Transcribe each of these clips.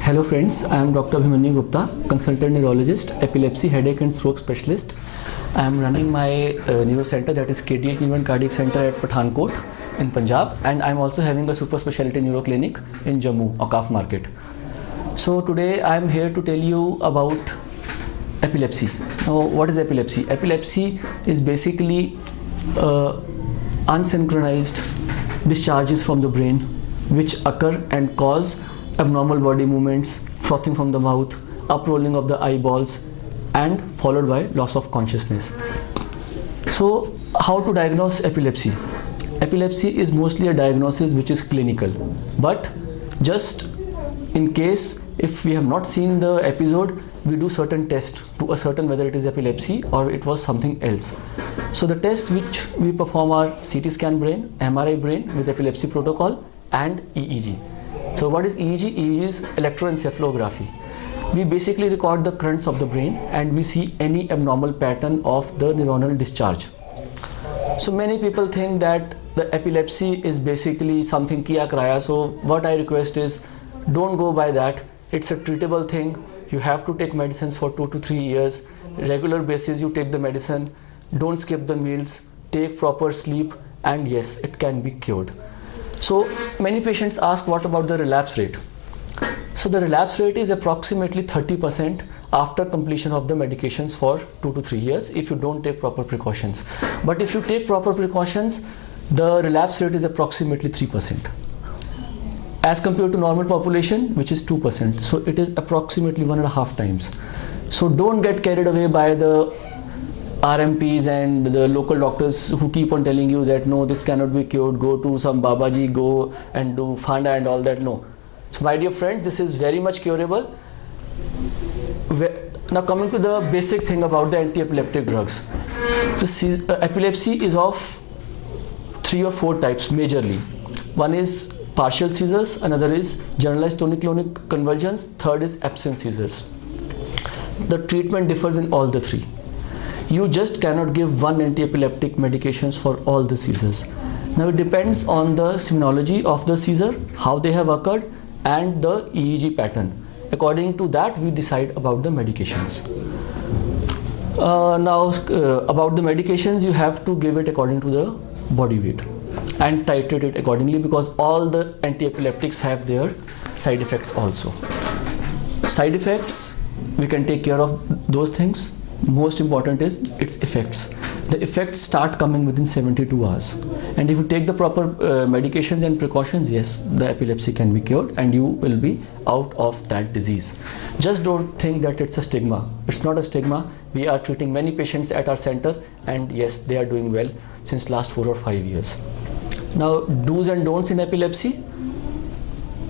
Hello friends, I am Dr. Abhimanyu Gupta, consultant neurologist, epilepsy, headache and stroke specialist. I am running my neuro center, that is KDH Neuro and Cardiac Center at Pathankot in Punjab, and I am also having a super specialty neuro clinic in Jammu, Okaf Market. So today I am here to tell you about epilepsy. Now what is epilepsy? Epilepsy is basically unsynchronized discharges from the brain which occur and cause abnormal body movements, frothing from the mouth, uprolling of the eyeballs, and followed by loss of consciousness. So how to diagnose epilepsy? Epilepsy is mostly a diagnosis which is clinical, but just in case if we have not seen the episode, we do certain tests to ascertain whether it is epilepsy or it was something else. So the tests which we perform are CT scan brain, MRI brain with epilepsy protocol, and EEG. So what is EEG? EEG is electroencephalography. We basically record the currents of the brain and we see any abnormal pattern of the neuronal discharge. So many people think that the epilepsy is basically something kiya karaya. So what I request is, don't go by that. It's a treatable thing. You have to take medicines for 2 to 3 years. Regular basis you take the medicine. Don't skip the meals. Take proper sleep, and yes, it can be cured. So many patients ask, what about the relapse rate? So the relapse rate is approximately 30% after completion of the medications for 2 to 3 years if you don't take proper precautions. But if you take proper precautions, the relapse rate is approximately 3% as compared to normal population, which is 2%. So it is approximately 1.5 times. So don't get carried away by the RMPs and the local doctors who keep on telling you that no, this cannot be cured, go to some Babaji, go and do Fanda and all that. No. So my dear friends, this is very much curable. Now coming to the basic thing about the anti-epileptic drugs. The epilepsy is of 3 or 4 types majorly. One is partial seizures, another is generalized tonic-clonic convulsions, third is absence seizures. The treatment differs in all the 3. You just cannot give one anti-epileptic medications for all the seizures. Now it depends on the symptomology of the seizure, how they have occurred, and the EEG pattern. According to that, we decide about the medications. About the medications, you have to give it according to the body weight and titrate it accordingly, because all the anti-epileptics have their side effects also. Side effects, we can take care of those things. Most important is its effects. The effects start coming within 72 hours, and if you take the proper medications and precautions, yes, the epilepsy can be cured and you will be out of that disease. Just don't think that it's a stigma. It's not a stigma. We are treating many patients at our center, and yes, they are doing well since last 4 or 5 years. Now, do's and don'ts in epilepsy.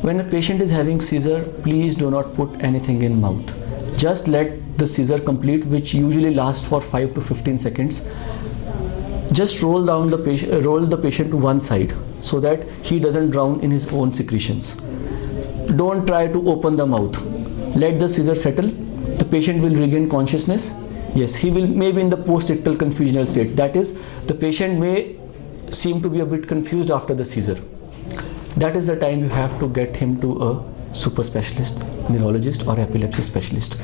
When a patient is having seizure, please do not put anything in mouth. Just let the seizure complete, which usually lasts for 5 to 15 seconds. Just roll the patient to one side so that he doesn't drown in his own secretions. Don't try to open the mouth. Let the seizure settle. The patient will regain consciousness. Yes, he will maybe in the post-ictal confusional state. That is, the patient may seem to be a bit confused after the seizure. That is the time you have to get him to a super specialist, neurologist or epilepsy specialist.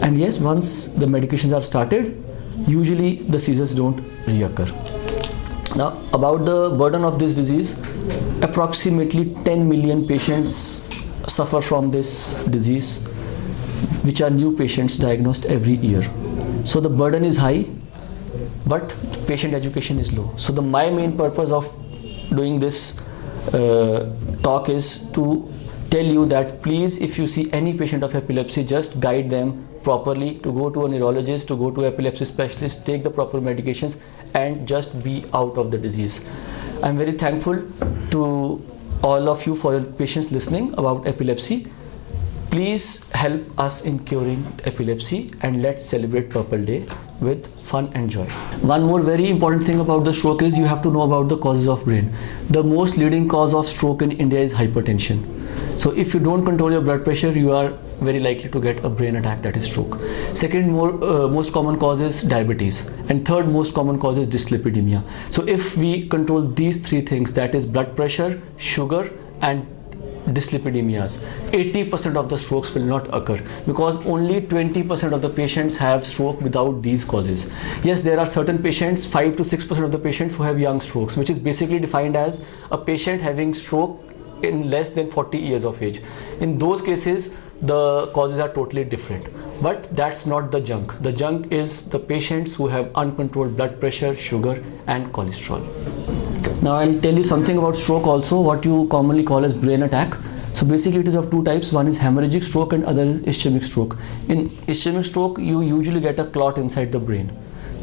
And yes, once the medications are started, usually the seizures don't reoccur. Now, about the burden of this disease, approximately 10 million patients suffer from this disease, which are new patients diagnosed every year. So the burden is high, but patient education is low. So my main purpose of doing this talk is to tell you that please, if you see any patient of epilepsy, just guide them properly to go to a neurologist, to go to epilepsy specialist, take the proper medications, and just be out of the disease. I'm very thankful to all of you for your patience listening about epilepsy. Please help us in curing epilepsy, and let's celebrate Purple Day with fun and joy. One more very important thing about the stroke is you have to know about the causes of brain. The most leading cause of stroke in India is hypertension. So if you don't control your blood pressure, you are very likely to get a brain attack, that is stroke. Second most common cause is diabetes, and third most common cause is dyslipidemia. So if we control these three things, that is blood pressure, sugar, and dyslipidemias. 80% of the strokes will not occur because only 20% of the patients have stroke without these causes. Yes, there are certain patients, 5 to 6% of the patients who have young strokes, which is basically defined as a patient having stroke in less than 40 years of age. In those cases, the causes are totally different. But that's not the junk. The junk is the patients who have uncontrolled blood pressure, sugar, and cholesterol. Now I'll tell you something about stroke also, what you commonly call as brain attack. So basically it is of two types. One is hemorrhagic stroke and other is ischemic stroke. In ischemic stroke, you usually get a clot inside the brain.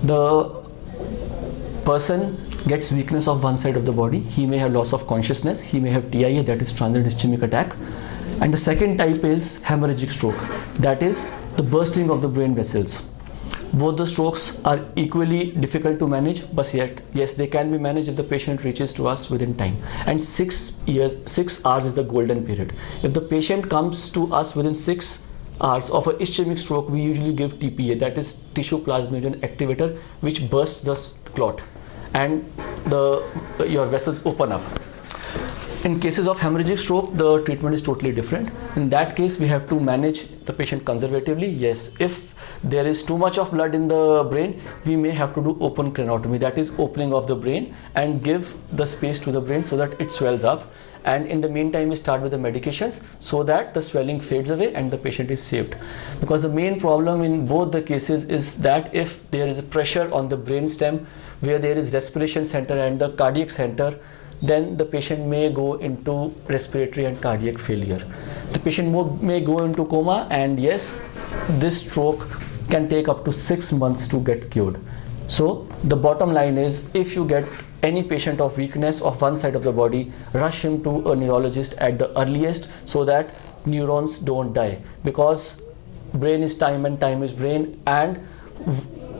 The person gets weakness of one side of the body. He may have loss of consciousness. He may have TIA, that is transient ischemic attack. And the second type is hemorrhagic stroke. That is the bursting of the brain vessels. Both the strokes are equally difficult to manage, but yet, yes, they can be managed if the patient reaches to us within time. And 6 hours is the golden period. If the patient comes to us within 6 hours of an ischemic stroke, we usually give TPA, that is tissue plasminogen activator, which bursts the clot and your vessels open up. In cases of hemorrhagic stroke, the treatment is totally different. In that case, we have to manage the patient conservatively. Yes, if there is too much of blood in the brain, we may have to do open craniotomy, that is opening of the brain and give the space to the brain so that it swells up. And in the meantime, we start with the medications so that the swelling fades away and the patient is saved. Because the main problem in both the cases is that if there is a pressure on the brain stem where there is respiration center and the cardiac center, then the patient may go into respiratory and cardiac failure. The patient may go into coma, and yes, this stroke can take up to 6 months to get cured. So the bottom line is, if you get any patient of weakness of one side of the body, rush him to a neurologist at the earliest so that neurons don't die, because brain is time and time is brain, and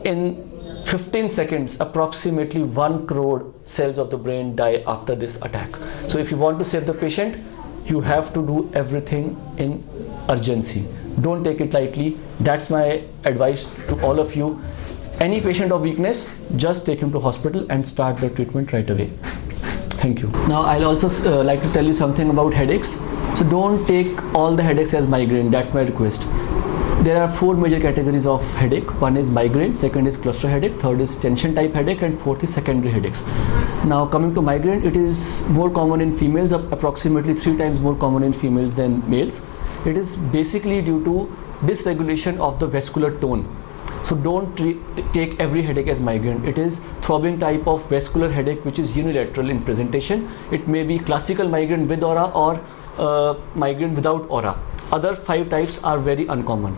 in 15 seconds, approximately 1 crore cells of the brain die after this attack. So if you want to save the patient, you have to do everything in urgency. Don't take it lightly. That's my advice to all of you. Any patient of weakness, just take him to hospital and start the treatment right away. Thank you. Now I'll also like to tell you something about headaches. So don't take all the headaches as migraine. That's my request. There are 4 major categories of headache. One is migraine, second is cluster headache, third is tension type headache, and fourth is secondary headaches. Now coming to migraine, it is more common in females, approximately 3 times more common in females than males. It is basically due to dysregulation of the vascular tone. So don't take every headache as migraine. It is throbbing type of vascular headache which is unilateral in presentation. It may be classical migraine with aura or migraine without aura. Other 5 types are very uncommon.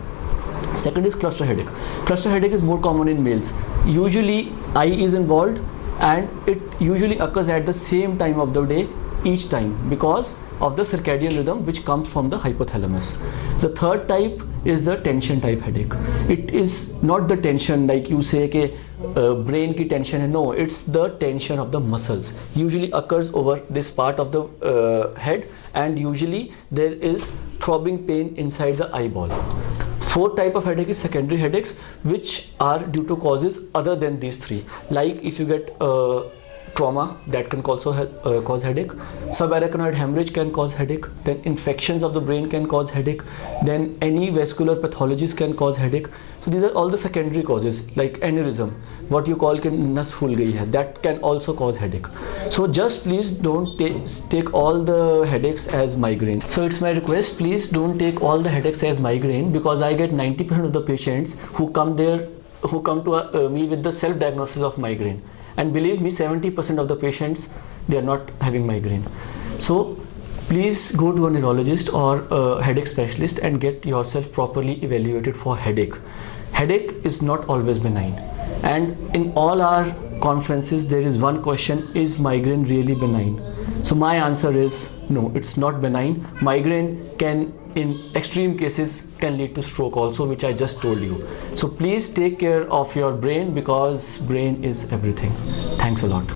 Second is cluster headache. Cluster headache is more common in males. Usually eye is involved, and it usually occurs at the same time of the day each time because of the circadian rhythm which comes from the hypothalamus. The third type is the tension type headache. It is not the tension like you say ke brain ki tension hai. No, it's the tension of the muscles. Usually occurs over this part of the head, and usually there is throbbing pain inside the eyeball. Fourth type of headache is secondary headaches, which are due to causes other than these 3. Like if you get trauma, that can also cause headache. Subarachnoid hemorrhage can cause headache. Then infections of the brain can cause headache. Then any vascular pathologies can cause headache. So these are all the secondary causes, like aneurysm, what you call nas phul gayi hai, that can also cause headache. So just please don't take all the headaches as migraine. So it's my request, please don't take all the headaches as migraine, because I get 90% of the patients who come to me with the self-diagnosis of migraine. And believe me, 70% of the patients, they are not having migraine. So please go to a neurologist or a headache specialist and get yourself properly evaluated for headache. Headache is not always benign. And in all our conferences, there is one question: is migraine really benign? So my answer is no, it's not benign. Migraine can, in extreme cases, can lead to stroke also, which I just told you. So please take care of your brain, because brain is everything. Thanks a lot.